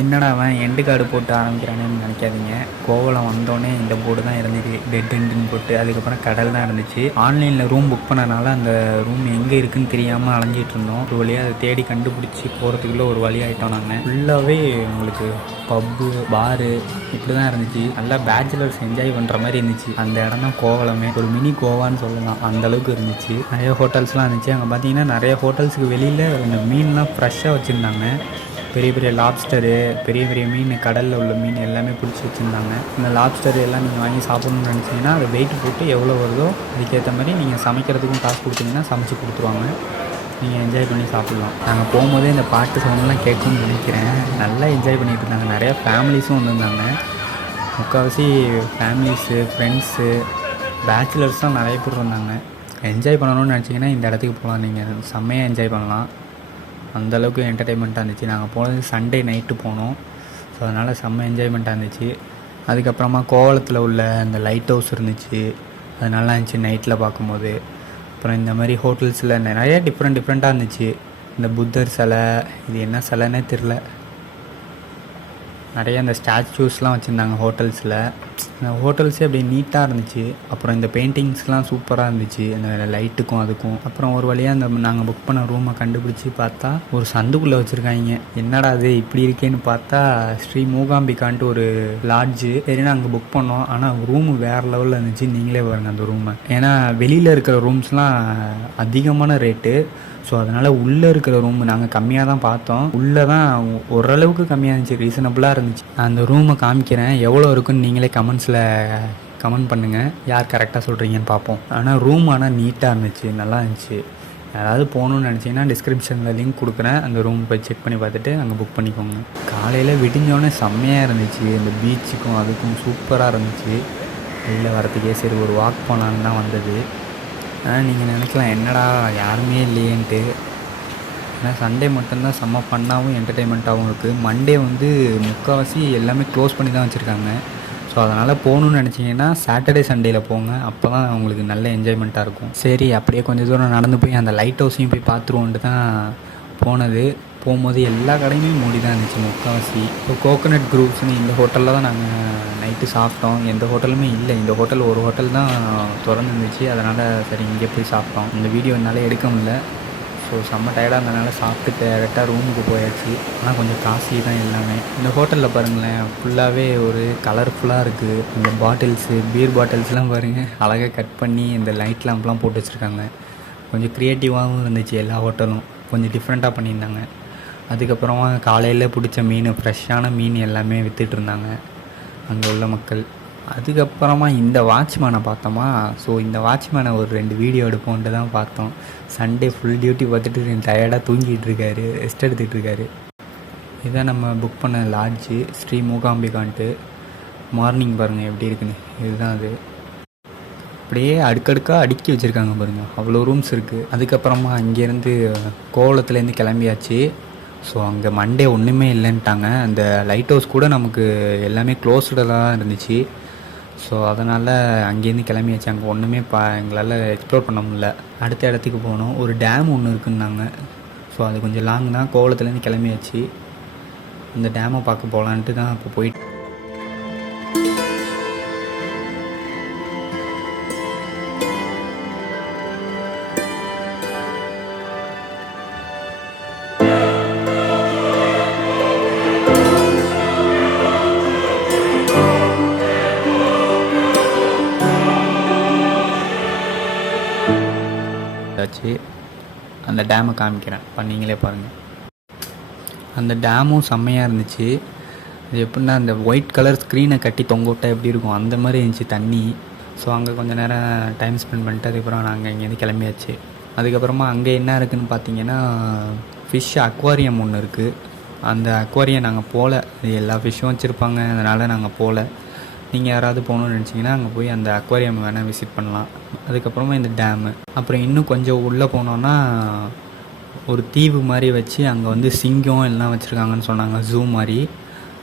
என்னடா அவன் end card போட்டு ஆரம்பிக்கிறானேன்னு நினைக்காதீங்க. கோவலம் வந்தோடனே இந்த போர்டு தான் இருந்துச்சு, டெட் எண்டுன்னு போட்டு. அதுக்கப்புறம் கடல் தான் இருந்துச்சு. ஆன்லைனில் ரூம் புக் பண்ணனால அந்த ரூம் எங்கே இருக்குன்னு தெரியாமல் அலைஞ்சிட்டு இருந்தோம். ஒரு வழியாக அதை தேடி கண்டுபிடிச்சி போகிறதுக்குள்ளே ஒரு வழி ஆகிட்டோம். நாங்கள் ஃபுல்லாகவே உங்களுக்கு பப்பு பாரு இப்படி தான் இருந்துச்சு. நல்லா பேச்சுலர்ஸ் என்ஜாய் பண்ணுற மாதிரி இருந்துச்சு. அந்த இடம் தான் கோவலமே, ஒரு மினி கோவான்னு சொல்லலாம், அந்தளவுக்கு இருந்துச்சு. நிறைய ஹோட்டல்ஸ்லாம் இருந்துச்சு. அங்கே பார்த்தீங்கன்னா நிறைய ஹோட்டல்ஸுக்கு வெளியில் இந்த மீன்லாம் ஃப்ரெஷ்ஷாக வச்சுருந்தாங்க. பெரிய பெரிய லாப்ஸ்டரு, பெரிய பெரிய மீன், கடலில் உள்ள மீன் எல்லாமே பிடிச்சி வச்சுருந்தாங்க. இந்த லாப்ஸ்டர் எல்லாம் நீங்கள் வாங்கி சாப்பிட்ணுன்னு நினச்சிங்கன்னா அதை வெயிட் போட்டு எவ்வளோ வருதோ அதுக்கேற்ற மாதிரி நீங்கள் சமைக்கிறதுக்கும் காசு கொடுத்தீங்கன்னா சமைச்சு கொடுத்துருவாங்க. நீங்கள் என்ஜாய் பண்ணி சாப்பிட்லாம். நாங்கள் போகும்போதே இந்த பாட்டு சவுண்ட்லாம் கேட்கும்னு நினைக்கிறேன். நல்லா என்ஜாய் பண்ணிகிட்டு இருந்தாங்க. நிறையா ஃபேமிலிஸும் வந்திருந்தாங்க. முக்கால்வாசி ஃபேமிலிஸு, ஃப்ரெண்ட்ஸு, பேச்சுலர்ஸ் தான் நிறைய பேர் இருந்தாங்க. என்ஜாய் பண்ணணும்னு நினச்சிங்கன்னா இந்த இடத்துக்கு போகலாம். நீங்கள் செம்மையாக என்ஜாய் பண்ணலாம். அந்தளவுக்கு என்டர்டெயின்மெண்ட்டாக இருந்துச்சு. நாங்கள் போனது சண்டே நைட்டு போனோம். ஸோ அதனால் செம்ம என்ஜாய்மெண்ட்டாக இருந்துச்சு. அதுக்கப்புறமா கோவலத்தில் உள்ள அந்த லைட் ஹவுஸ் இருந்துச்சு, அது நல்லா இருந்துச்சு நைட்டில் பார்க்கும்போது. அப்புறம் இந்த மாதிரி ஹோட்டல்ஸில் நிறைய டிஃப்ரெண்ட்டாக இருந்துச்சு. இந்த புத்தர் சிலை, இது என்ன சிலைன்னே தெரில, நிறைய இந்த ஸ்டாச்சூஸ்லாம் வச்சுருந்தாங்க ஹோட்டல்ஸில். இந்த ஹோட்டல்ஸே அப்படியே நீட்டாக இருந்துச்சு. அப்புறம் இந்த பெயிண்டிங்ஸ்லாம் சூப்பராக இருந்துச்சு, அந்த லைட்டுக்கும் அதுக்கும். அப்புறம் ஒரு வழியாக அந்த நாங்கள் புக் பண்ண ரூமை கண்டுபிடிச்சி பார்த்தா ஒரு சந்துக்குள்ளே வச்சுருக்காங்க. என்னடா அது இப்படி இருக்கேன்னு பார்த்தா ஸ்ரீ மூகாம்பிகான்ட்டு ஒரு லாட்ஜு. சரின்னு அங்கே புக் பண்ணோம். ஆனால் ரூமு வேறு லெவலில் இருந்துச்சு. நீங்களே பாருங்கள் அந்த ரூமை. ஏன்னா வெளியில் இருக்கிற ரூம்ஸ்லாம் அதிகமான ரேட்டு. ஸோ அதனால் உள்ளே இருக்கிற ரூம் நாங்கள் கம்மியாக தான் பார்த்தோம். உள்ளே தான் ஓரளவுக்கு கம்மியாக இருந்துச்சு, ரீசனபுளாக இருந்துச்சு. அந்த ரூமை காமிக்கிறேன், எவ்வளோ இருக்குன்னு நீங்களே கமெண்ட்ஸில் கமெண்ட் பண்ணுங்கள், யார் கரெக்டாக சொல்கிறீங்கன்னு பார்ப்போம். ஆனால் ரூம் நீட்டாக இருந்துச்சு, நல்லா இருந்துச்சு. யாராவது போகணுன்னு நினச்சிங்கன்னா டிஸ்கிரிப்ஷனில் லிங்க் கொடுக்குறேன், அந்த ரூம் போய் செக் பண்ணி பார்த்துட்டு அங்கே புக் பண்ணிக்கோங்க. காலையில் விடிஞ்சோடனே செம்மையாக இருந்துச்சு. இந்த பீச்சுக்கும் அதுக்கும் சூப்பராக இருந்துச்சு. வெளியில் வரத்துக்கே சரி ஒரு வாக் போகலான்னு தான் வந்தது. ஆனால் நீங்கள் நினைக்கலாம் என்னடா யாருமே இல்லையேன்ட்டு. ஏன்னா சண்டே மட்டும்தான் செம்ம ஃபன்னாகவும் என்டர்டெயின்மெண்ட்டாகவும் இருக்குது. மண்டே முக்கால்வாசி எல்லாமே க்ளோஸ் பண்ணி தான் வச்சுருக்காங்க. ஸோ அதனால் போகணுன்னு நினச்சிங்கன்னா சாட்டர்டே சண்டேயில் போங்க, அப்போ தான் உங்களுக்கு நல்ல என்ஜாய்மெண்ட்டாக இருக்கும். சரி அப்படியே கொஞ்சம் தூரம் நடந்து போய் அந்த லைட் ஹவுஸையும் போய் பார்த்துருவோன்ட்டு தான் போனது. போகும்போது எல்லா கடையுமே மூடி தான் இருந்துச்சு முக்கால்வாசி. இப்போ கோகோனட் குரூப்ஸ்னு இந்த ஹோட்டலில் தான் நாங்கள் நைட்டு சாப்பிட்டோம். எந்த ஹோட்டலுமே இல்லை. இந்த ஹோட்டல் ஒரு ஹோட்டல் தான் திறந்து இருந்துச்சு. அதனால் சரி இங்கே போய் சாப்பிட்டோம். இந்த வீடியோ என்னால் எடுக்க முடியல. ஸோ செம்ம டயர்டாக இருந்தனால சாப்பிட்டு டேரெக்டாக ரூமுக்கு போயாச்சு. ஆனால் கொஞ்சம் காஸ்ட்லி தான் எல்லாமே. இந்த ஹோட்டலில் பாருங்களேன், ஃபுல்லாகவே ஒரு கலர்ஃபுல்லாக இருக்குது. இந்த பாட்டில்ஸு, பீர் பாட்டில்ஸ்லாம் பாருங்கள், அழகாக கட் பண்ணி இந்த லைட் லேம்ப்லாம் போட்டு வச்சுருக்காங்க. கொஞ்சம் க்ரியேட்டிவாகவும் இருந்துச்சு. எல்லா ஹோட்டலும் கொஞ்சம் டிஃப்ரெண்ட்டாக பண்ணியிருந்தாங்க. அதுக்கப்புறமா காலையில் பிடிச்ச மீன், ஃப்ரெஷ்ஷான மீன் எல்லாமே விற்றுட்டு இருந்தாங்க அங்கே உள்ள மக்கள். அதுக்கப்புறமா இந்த வாட்ச்மேனை பார்த்தோமா. ஸோ இந்த வாட்ச்மேனை ஒரு 2 வீடியோ எடுப்போன்ட்டு தான் பார்த்தோம். சண்டே ஃபுல் டியூட்டி பார்த்துட்டு டயர்டாக தூங்கிட்டு இருக்காரு, ரெஸ்ட் எடுத்துகிட்டு இருக்காரு. இதுதான் நம்ம புக் பண்ண லாட்ஜு, ஸ்ரீ மூகாம்பிகான்ட்டு. மார்னிங் பாருங்கள் எப்படி இருக்குன்னு. இதுதான் அது. அப்படியே அடுக்கடுக்காக அடுக்கி வச்சுருக்காங்க பாருங்கள், அவ்வளோ ரூம்ஸ் இருக்குது. அதுக்கப்புறமா அங்கேருந்து கோவளத்துலேருந்து கிளம்பியாச்சு. ஸோ அங்கே மண்டே ஒன்றுமே இல்லைன்ட்டாங்க. அந்த லைட் ஹவுஸ் கூட நமக்கு எல்லாமே க்ளோஸ்டாக தான் இருந்துச்சு. ஸோ அதனால் அங்கேருந்து கிளம்பியாச்சு. அங்கே ஒன்றுமே எங்களால் எக்ஸ்ப்ளோர் பண்ண முடியல. அடுத்த இடத்துக்கு போனோம். ஒரு டேம் ஒன்று இருக்குன்னாங்க. ஸோ அது கொஞ்சம் லாங் தான். கோவளத்துலேருந்து கிளம்பியாச்சு. அந்த டேமை பார்க்க போகலான்ட்டு தான் இப்போ போயிட்டு. அந்த டேமை காமிக்கிறேன், இப்போ நீங்களே பாருங்கள். அந்த டேமும் செம்மையாக இருந்துச்சு. அது எப்படின்னா அந்த ஒயிட் கலர் ஸ்க்ரீனை கட்டி தொங்க விட்டால் எப்படி இருக்கும் அந்த மாதிரி இருந்துச்சு தண்ணி. ஸோ அங்கே கொஞ்சம் நேரம் டைம் ஸ்பெண்ட் பண்ணிட்டு அதுக்கப்புறம் நாங்கள் இங்கேருந்து கிளம்பியாச்சு. அதுக்கப்புறமா அங்கே என்ன இருக்குதுன்னு பார்த்தீங்கன்னா ஃபிஷ் அக்வாரியம் ஒன்று இருக்குது. அந்த அக்வாரியம் நாங்கள் போகல, எல்லா ஃபிஷ்ஷும் வச்சுருப்பாங்க, அதனால் நாங்கள் போகல. நீங்கள் யாராவது போகணுன்னு நினச்சிங்கன்னா அங்கே போய் அந்த அக்வாரியம் வேணால் விசிட் பண்ணலாம். அதுக்கப்புறமா இந்த டேமு, அப்புறம் இன்னும் கொஞ்சம் உள்ளே போனோன்னா ஒரு தீவு மாதிரி வச்சு அங்கே வந்து சிங்கம் எல்லாம் வச்சுருக்காங்கன்னு சொன்னாங்க, ஜூ மாதிரி.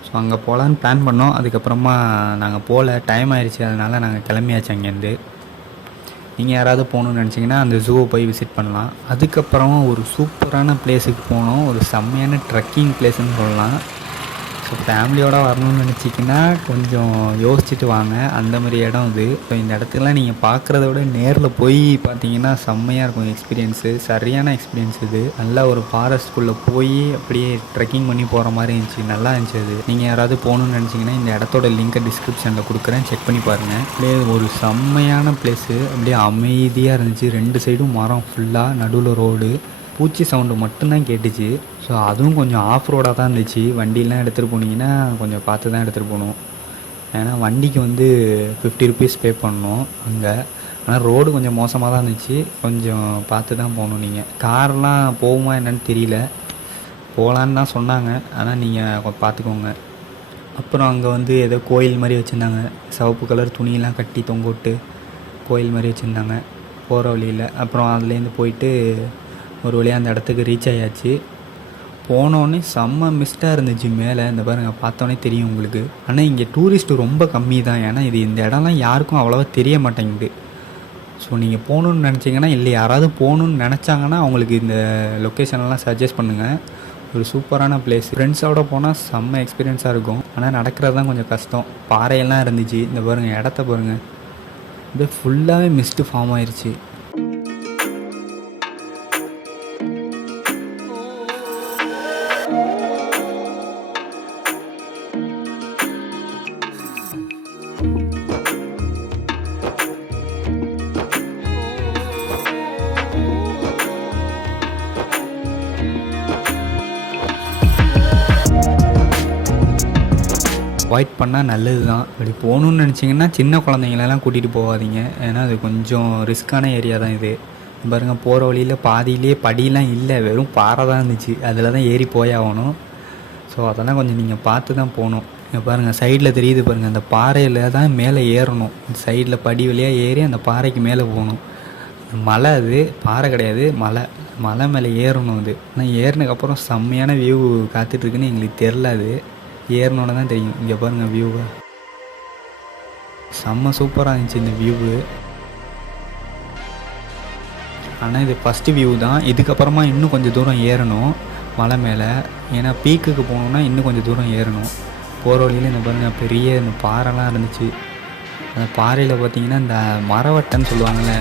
ஸோ அங்கே போகலான்னு பிளான் பண்ணோம். அதுக்கப்புறமா நாங்கள் போகல, டைம் ஆயிடுச்சு, அதனால் நாங்கள் கிளம்பியாச்சு அங்கேருந்து. நீங்கள் யாராவது போகணுன்னு நினச்சிங்கன்னா அந்த ஜூவை போய் விசிட் பண்ணலாம். அதுக்கப்புறம் ஒரு சூப்பரான பிளேஸுக்கு போனோம், ஒரு செம்மையான ட்ரெக்கிங் பிளேஸ்ன்னு சொல்லலாம். ஸோ ஃபேமிலியோடு வரணும்னு நினச்சிங்கன்னா கொஞ்சம் யோசிச்சுட்டு வாங்க, அந்த மாதிரி இடம் இது. ஸோ இந்த இடத்துக்குலாம் நீங்கள் பார்க்குறத விட நேரில் போய் பார்த்தீங்கன்னா செம்மையாக இருக்கும் எக்ஸ்பீரியன்ஸு, சரியான எக்ஸ்பீரியன்ஸ் இது. நல்லா ஒரு ஃபாரஸ்ட்குள்ளே போய் அப்படியே ட்ரெக்கிங் பண்ணி போகிற மாதிரி இருந்துச்சு, நல்லா இருந்துச்சு அது. நீங்கள் யாராவது போகணுன்னு நினச்சிங்கன்னா இந்த இடத்தோட லிங்க்கை டிஸ்கிரிப்ஷனில் கொடுக்குறேன், செக் பண்ணி பாருங்கள். அப்படியே ஒரு செம்மையான பிளேஸு, அப்படியே அமைதியாக இருந்துச்சு. 2 சைடும் மரம், ஃபுல்லாக நடுவில் ரோடு, பூச்சி சவுண்டு மட்டும்தான் கேட்டுச்சு. ஸோ அதுவும் கொஞ்சம் ஆஃப் ரோடாக தான் இருந்துச்சு. வண்டியெலாம் எடுத்துகிட்டு போனீங்கன்னா கொஞ்சம் பார்த்து தான் எடுத்துகிட்டு போகணும், ஏன்னா வண்டிக்கு வந்து 50 ருபீஸ் பே பண்ணணும் அங்கே. ஆனால் ரோடு கொஞ்சம் மோசமாக தான் இருந்துச்சு, கொஞ்சம் பார்த்து தான் போகணும். நீங்கள் கார்லாம் போகுமா என்னன்னு தெரியல, போகலான்னு தான் சொன்னாங்க, ஆனால் நீங்கள் பார்த்துக்கோங்க. அப்புறம் அங்கே வந்து ஏதோ கோயில் மாதிரி வச்சுருந்தாங்க, சிவப்பு கலர் துணியெல்லாம் கட்டி தொங்க விட்டு கோயில் மாதிரி வச்சுருந்தாங்க போகிற வழியில். அப்புறம் அதுலேருந்து போயிட்டு ஒரு வழியாக அந்த இடத்துக்கு ரீச் ஆயாச்சு. போனோடனே செம்ம மிஸ்ட்டாக இருந்துச்சு மேலே, இந்த பாருங்கள், பார்த்தோன்னே தெரியும் உங்களுக்கு. ஆனால் இங்கே டூரிஸ்ட்டு ரொம்ப கம்மி தான், ஏன்னா இந்த இடம்லாம் யாருக்கும் அவ்வளோவா தெரிய மாட்டேங்குது. ஸோ நீங்கள் போகணுன்னு நினச்சிங்கன்னா, இல்லை யாராவது போகணுன்னு நினச்சாங்கன்னா அவங்களுக்கு இந்த லொக்கேஷன்லாம் சஜஸ்ட் பண்ணுங்கள். ஒரு சூப்பரான பிளேஸ், ஃப்ரெண்ட்ஸோடு போனால் செம்ம எக்ஸ்பீரியன்ஸாக இருக்கும். ஆனால் நடக்கிறது தான் கொஞ்சம் கஷ்டம். பாறையெல்லாம் இருந்துச்சு, இந்த பாருங்கள் இடத்த பாருங்கள், அப்படியே ஃபுல்லாகவே மிஸ்ட்டு ஃபார்ம் ஆயிடுச்சு. அவாய்ட் பண்ணால் நல்லது தான். அப்படி போகணுன்னு நினச்சிங்கன்னா சின்ன குழந்தைங்களெல்லாம் கூட்டிகிட்டு போகாதீங்க, ஏன்னா அது கொஞ்சம் ரிஸ்க்கான ஏரியா தான் இது. பாருங்கள், போகிற வழியில் பாதியிலே படியெலாம் இல்லை, வெறும் பாறை தான் இருந்துச்சு, அதில் தான் ஏறி போயாகணும். ஸோ அதெல்லாம் கொஞ்சம் நீங்கள் பார்த்து தான் போகணும். இங்கே பாருங்கள், சைடில் தெரியுது பாருங்கள், அந்த பாறையில் தான் மேலே ஏறணும். சைடில் படி வழியாக ஏறி அந்த பாறைக்கு மேலே போகணும். மலை, அது பாறை கிடையாது, மலை மேலே ஏறணும் அது. ஆனால் ஏறினதுக்கப்புறம் செம்மையான வியூ காத்துட்ருக்குன்னு எங்களுக்கு தெரில, அது ஏறினோன்னு தான் தெரியும். இங்கே பாருங்கள் வியூவை, செம்ம சூப்பராக இருந்துச்சு இந்த வியூவு. ஆனால் இது ஃபஸ்ட்டு வியூ தான், இதுக்கப்புறமா இன்னும் கொஞ்சம் தூரம் ஏறணும் மலை மேலே, ஏன்னா பீக்குக்கு போகணுன்னா இன்னும் கொஞ்சம் தூரம் ஏறணும். போகிற வழியில் இந்த பாருங்கள், பெரிய இந்த பாறைலாம் இருந்துச்சு. அந்த பாறையில் பார்த்திங்கன்னா இந்த மரவட்டைன்னு சொல்லுவாங்கள்ல,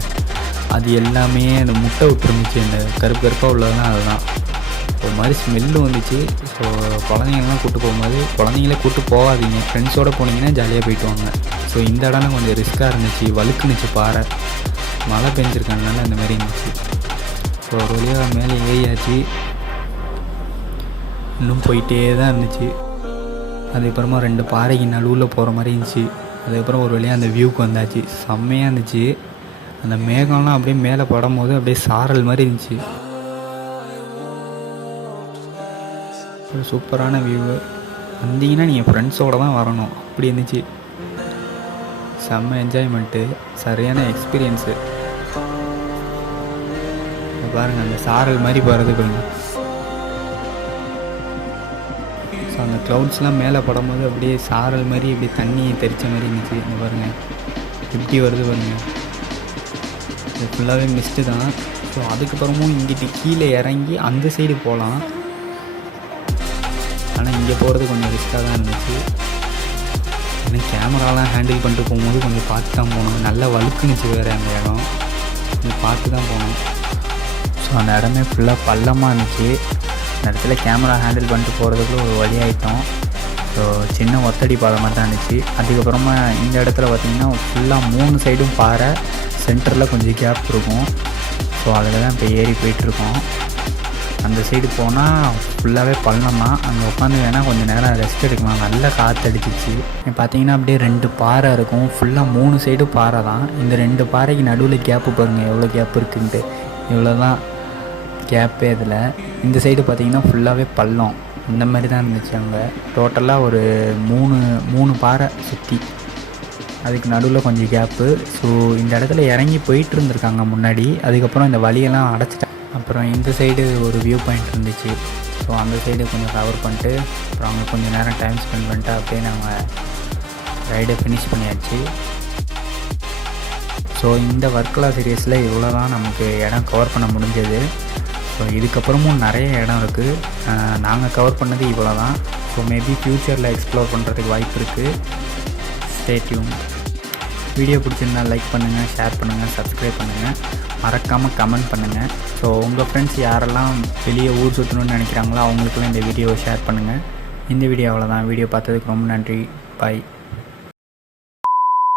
அது எல்லாமே அந்த முட்டை விட்டுருந்துச்சு, அந்த கருப்பு கருப்பாக உள்ளதெல்லாம் அதுதான். ஒரு மாதிரி ஸ்மெல்லு வந்துச்சு. ஸோ குழந்தைங்கள்லாம் கூப்பிட்டு போகும்போது குழந்தைங்களே கூப்பிட்டு போகாதீங்க, ஃப்ரெண்ட்ஸோடு போனீங்கன்னா ஜாலியாக போயிட்டு வாங்க. ஸோ இந்த இடம்லாம் கொஞ்சம் ரிஸ்க்காக இருந்துச்சு, வழுக்குனுச்சு பாறை, மழை பெஞ்சிருக்கனால இந்த மாதிரி இருந்துச்சு. ஸோ ஒரு வழியாக மேலே ஏறியாச்சு, இன்னும் போயிட்டே தான் இருந்துச்சு. அதுக்கப்புறமா 2 பாறைக்கு நடுவில் போகிற மாதிரி இருந்துச்சு. அதுக்கப்புறம் ஒரு வழியாக அந்த வியூக்கு வந்தாச்சு, செம்மையாக இருந்துச்சு. அந்த மேகம்லாம் அப்படியே மேலே படும்போது அப்படியே சாரல் மாதிரி இருந்துச்சு. ஒரு சூப்பரான வியூவு. வந்தீங்கன்னா நீங்கள் ஃப்ரெண்ட்ஸோடு தான் வரணும், அப்படி இருந்துச்சு. செம்ம என்ஜாய்மெண்ட்டு, சரியான எக்ஸ்பீரியன்ஸு. பாருங்கள், அந்த சாரல் மாதிரி போகிறது பாருங்கள். ஸோ அந்த க்ளவுட்ஸ்லாம் மேலே படும்போது அப்படியே சாரல் மாதிரி அப்படியே தண்ணி தெரிச்ச மாதிரி இருந்துச்சு. இந்த பாருங்கள் எப்படி வருது பாருங்கள், இது ஃபுல்லாகவே மிஸ்ட்டு தான். ஸோ அதுக்கப்புறமும் இங்கிட்டு கீழே இறங்கி அந்த சைடு போகலாம், ஆனால் இங்கே போகிறது கொஞ்சம் ரிஸ்க்காக தான் இருந்துச்சு. ஏன்னா கேமராலாம் ஹேண்டில் பண்ணிட்டு போகும்போது கொஞ்சம் பார்த்து தான் போகணும், நல்லா வழுக்குனுச்சு வேறு அந்த இடம், கொஞ்சம் பார்த்து தான் போகணும். ஸோ அந்த இடமே ஃபுல்லாக பள்ளமாக இருந்துச்சு. அந்த இடத்துல கேமரா ஹேண்டில் பண்ணிட்டு போகிறதுக்குள்ள ஒரு வழி ஆகிட்டோம். ஸோ சின்ன ஒத்தடி பாதை மாதிரி தான் இருந்துச்சு. அதுக்கப்புறமா இந்த இடத்துல பார்த்திங்கன்னா ஃபுல்லாக 3 சைடும் பாறை, சென்டரில் கொஞ்சம் கேப் இருக்கும். ஸோ அதில் தான் இப்போ ஏறி போயிட்டுருக்கோம். அந்த சைடு போனால் ஃபுல்லாகவே பள்ளமா, அங்கே உட்காந்து வேணால் கொஞ்சம் நேரம் ரெஸ்ட் எடுக்கலாம். நல்லா காற்றடிச்சிச்சு. பார்த்தீங்கன்னா அப்படியே 2 பாறை இருக்கும். ஃபுல்லாக 3 சைடு பாறை தான். இந்த 2 பாறைக்கு நடுவில் கேப்பு பாருங்கள் எவ்வளோ கேப் இருக்குன்ட்டு. இவ்வளோ தான் கேப்பே இதில். இந்த சைடு பார்த்திங்கன்னா ஃபுல்லாகவே பள்ளம். இந்த மாதிரி தான் இருந்துச்சு. அங்கே டோட்டலாக ஒரு 3 பாறை சுற்றி, அதுக்கு நடுவில் கொஞ்சம் கேப்பு. ஸோ இந்த இடத்துல இறங்கி போயிட்டு இருந்திருக்காங்க முன்னாடி. அதுக்கப்புறம் இந்த வழியெல்லாம் அடைச்சிட்டேன். அப்புறம் இந்த சைடு ஒரு வியூ பாயிண்ட் இருந்துச்சு. ஸோ அந்த சைடு கொஞ்சம் கவர் பண்ணிட்டு அப்புறம் அங்கே கொஞ்சம் நேரம் டைம் ஸ்பெண்ட் பண்ணிட்டு அப்படியே நாங்கள் ரைடை ஃபினிஷ் பண்ணியாச்சு. ஸோ இந்த வர்க்கலா சீரியஸில் இவ்வளோ தான் நமக்கு இடம் கவர் பண்ண முடிஞ்சது. ஸோ இதுக்கப்புறமும் நிறைய இடம் இருக்குது. நாங்கள் கவர் பண்ணது இவ்வளோ தான். ஸோ மேபி ஃப்யூச்சரில் எக்ஸ்ப்ளோர் பண்ணுறதுக்கு வாய்ப்பு இருக்குது. Stay tune. வீடியோ பிடிச்சிருந்தால் லைக் பண்ணுங்கள், ஷேர் பண்ணுங்கள், சப்ஸ்கிரைப் பண்ணுங்கள், மறக்காமல் கமெண்ட் பண்ணுங்கள். ஸோ உங்கள் ஃப்ரெண்ட்ஸ் யாரெல்லாம் வெளியே ஊர் சுற்றணும்னு நினைக்கிறாங்களோ அவங்களுக்குலாம் இந்த வீடியோவை ஷேர் பண்ணுங்கள். இந்த வீடியோ அவ்வளோதான். வீடியோ பார்த்ததுக்கு ரொம்ப நன்றி. பாய்.